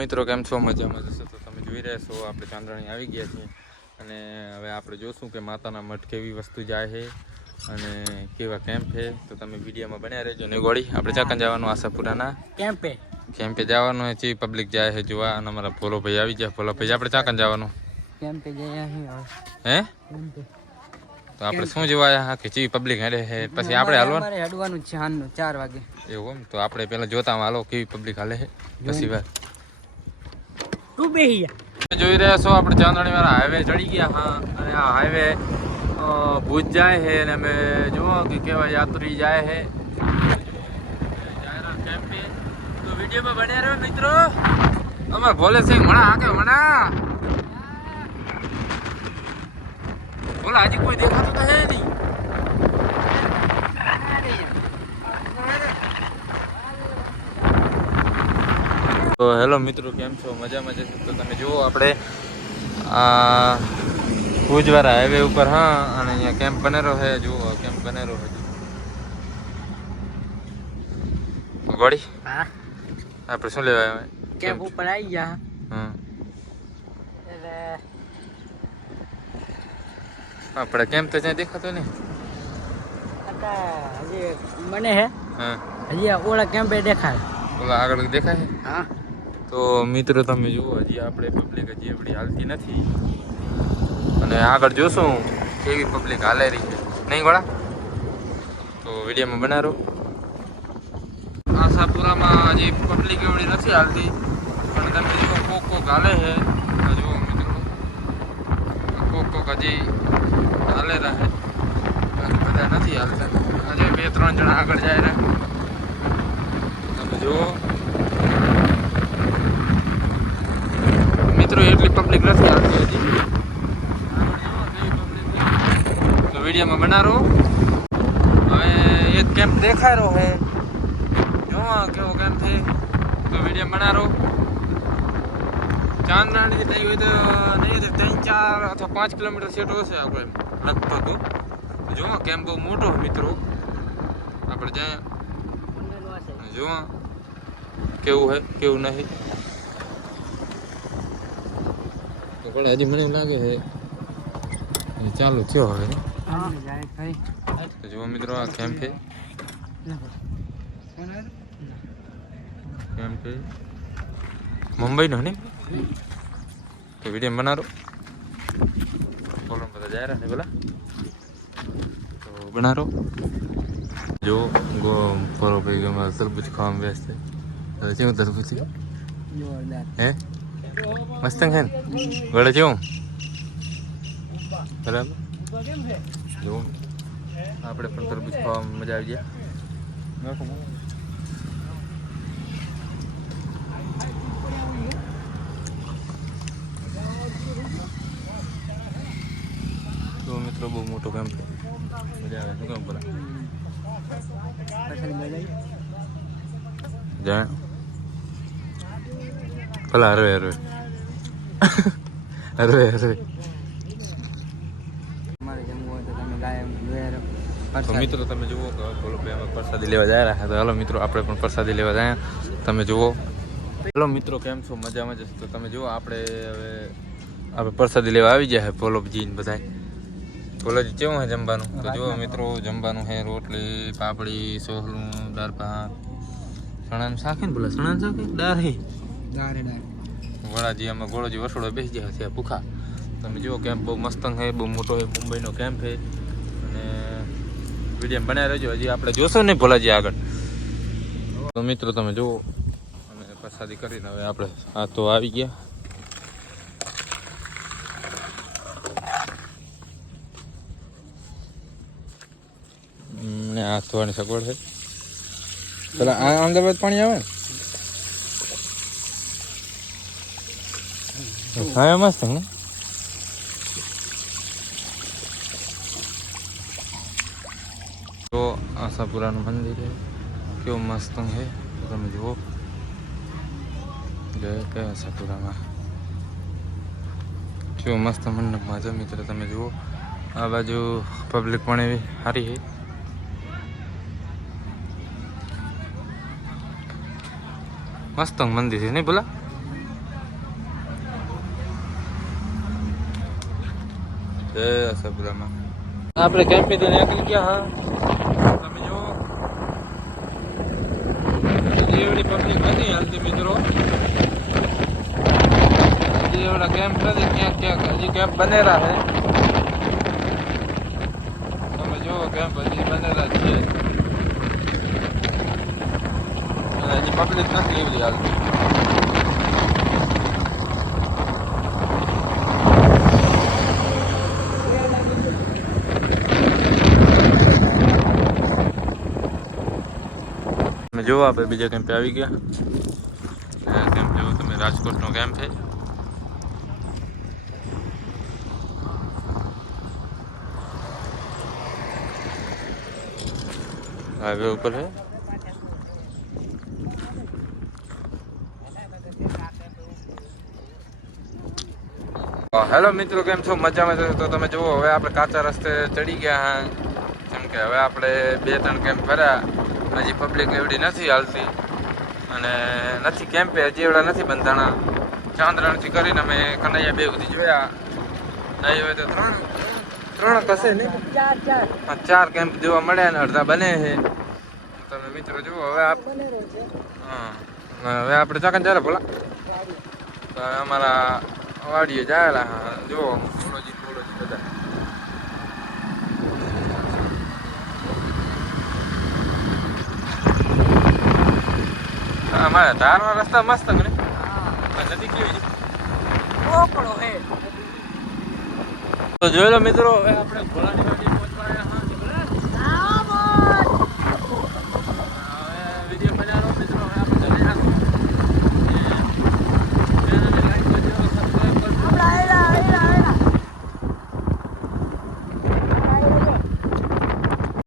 મિત્રો કેમ છો? મજામાં. જશો તો તમે જોઈ રહ્યા છો. આપણે ચાંદણી આવી ગયા છીએ. અને હવે આપણે જોશું કે માતાના મઠ કેવી વસ્તુ જાય છે અને કેવા કેમ્પ છે. તો તમે વિડીયોમાં બન્યા રહેજો. ને ગોળી આપણે ચાકન જવાનું આશાપુરાના. કેમ્પે. કેમ્પે જવાનું છે પબ્લિક જાય છે જોવા. અને અમારા ભોલો ભાઈ આવી ગયા. ભોલો ભાઈ આપણે ચાકન જવાનું. કેમ્પે જયા હે? તો આપણે શું જોવા આયા હા કે ચી પબ્લિક હેડે છે. પછી આપણે હાલવાનું? અમારે છે હાનનું ચાર વાગે. એવું તો આપણે પહેલાં જોતા હાલો કેવી પબ્લિક હાલે છે? પછી વાત. તું બેહી જોઈ રહ્યા છો, આપણે ચાંદણી વાળા હાઈવે ચડી ગયા, હા. અને આ હાઈવે ભૂજ જાય છે અને અમે જુઓ કે કેવા યાત્રી જાય છે. તો વિડીયોમાં બન્યા રહ્યો મિત્રો. અમાર ભોલે સિંહ મણા આગે મણા બોલા હજી કોઈ દેખાતું તો હે નહીં. તો હેલો મિત્રો કેમ છો? મજામાં છે તો તમે જુઓ આપણે આ ભુજવાળા હાઈવે ઉપર હા અને અહીંયા કેમ્પ બનેલો છે. જુઓ કેમ્પ બનેલો છે. હા. આપણે શું લેવા આવ્યા? કેમ્પ ઉપર આવી ગયા. હા. આપણે કેમ્પ તો ત્યાં દેખાતો હજી મને હે. હા. હજી ઓળા કેમ્પે દેખાય. ઓલા આગળ દેખાય હા. તો મિત્રો, તમે જુઓ, હજી આપણે પબ્લિક હજી એવડી હાલતી નથી. અને આગળ જોશું કેવી પબ્લિક હાલે રહી છે. નહીં ગોળા? તો વિડીયોમાં બનારો. આશાપુરામાં હજી પબ્લિક એવડી નથી હાલતી, પણ તમે જુઓ, કોક કોક હાલે છે. જુઓ મિત્રો, કોક કોક હજી હાલે રહે બધા નથી હાલતા. હજી બે ત્રણ જણા આગળ જાય રહ્યા. તમે જુઓ. મિત્રો એટલી પબ્લિક નથી આવતી હજી. તો વિડીયોમાં બનારો. હવે એક કેમ્પ દેખાય રહ્યો હે. જોવા કેવો કેમ્પ છે. તો વીડિયો બનારો. ચાંદરાણી થઈ હોય તો નહીં તો ત્રણ ચાર અથવા પાંચ કિલોમીટર સેટ હશે આપણે લગભગ જોવા કેમ્પ બહુ મોટો મિત્રો. આપણે જાય. જોવા. કેવું હે કેવું નહીં. પણ હજી મને લાગે છે ચાલુ થયો હવે. તો જુઓ મિત્રો આ કેમ્પ છે? કેમ્પ છે? મુંબઈનો ને? તો વીડિયો બનારો બોલો બધા જાય રહ્યા બોલા તો બનારો જો ગો પરો ભાઈ ગમે તરબૂચ ખાવામાં વ્યસ્ત છે. કેવું તરબૂચ હે? મસ્ત છે ને ગળે કેવું બરાબર જો આપણે પણ તરબૂચ ખાવામાં મજા આવી જાય નાખો નાખો. તો મિત્રો બહુ મોટો કેમ્પ છે મજા આવે શું કેમ બોલા પછી બધા જાય ભલા હરવે હરવે હરવે હરવે તો મિત્રો, તમે જુઓ કે બોલો ભાઈ અમે પ્રસાદી લેવા જાય રહ્યા તો હાલો મિત્રો, આપણે પણ પ્રસાદી લેવા જાય. તમે જુઓ. હેલો મિત્રો, કેમ છો? મજામાં જશો તો તમે જુઓ, આપણે હવે આપણે પ્રસાદી લેવા આવી ગયા છે પોલોપજી ને બધા પોલોજી કેવું છે જમવાનું? તો જુઓ મિત્રો, જમવાનું છે રોટલી, પાપડી, સોહલું, દાળ ભાત. ચણાનું શાક ને બોલા? ચણાનું શાક દાળ હે ગારે ડાર. ગોળાજી આમાં ગોળાજી વસોડો બેસી ગયા છે ભૂખા. તમે જુઓ કેમ્પ બહુ મસ્તંગ છે બહુ મોટો છે મુંબઈનો કેમ્પ છે અને વીડિયો બનાવી રહેજો હજી આપણે જોશો ને ભોલાજી આગળ. તો મિત્રો તમે જુઓ અને પ્રસાદી કરીને હવે આપણે આ તો આવી ગયા. ને આ ધોવાની સગવડ છે પેલા આ અમદાવાદ પાણી આવે? ને હા, મસ્ત ને. તો આશાપુરાનું મંદિર છે. કેવું મસ્ત છે. તમે જુઓ. જય કે આશાપુરામાં. કેવું મસ્ત મંડપમાં છે મિત્ર, તમે જુઓ. આ બાજુ પબ્લિક પણ એવી સારી છે. મસ્ત મંદિર છે નહીં બોલા જય આશાપુરામાં આપણે કેમ્પી તો નીકળી ગયા, હા. તમે જો એવડી પબ્લિક નથી હાલતી મિત્રો. એવડા કેમ્પ નથી, ક્યાંક ક્યાંક હજી કેમ્પ બનેલા છે. તમે જુઓ કેમ્પ હજી બનેલા છે. હજી પબ્લિક નથી એવડી હાલતી. જુઓ આપણે બીજા કેમ્પે આવી ગયા. કેમ્પ જુઓ તમે, રાજકોટનો કેમ્પ છે. હાઈવે ઉપર છે હેલો મિત્રો, કેમ છો? મજામાં તો તમે જુઓ, હવે આપણે કાચા રસ્તે ચડી ગયા હા. જેમ કે હવે આપણે બે ત્રણ કેમ્પ કર્યા. હજી પબ્લિક એવડી નથી હાલતી. અને નથી કેમ્પે હજી એવડા નથી બંધાણા. ચાંદરણથી કરીને અમે કનૈયા બે સુધી જોયા. નહીં હોય તો ત્રણ ત્રણ કશે ને? ચાર કેમ્પ જોવા મળ્યા ને અડધા બને છે. તમે મિત્રો જુઓ હવે આપ હા હવે આપણે ચાકન જ્યારે ભલા. અમારા વાડીએ જાયેલા હા જુઓ ફોલોજી ફોલોજી બધા હા, અમારા ધારનો રસ્તા મસ્ત આ નદી કેવી છે? તો જોયેલો મિત્રો હવે આપણે ભોળાની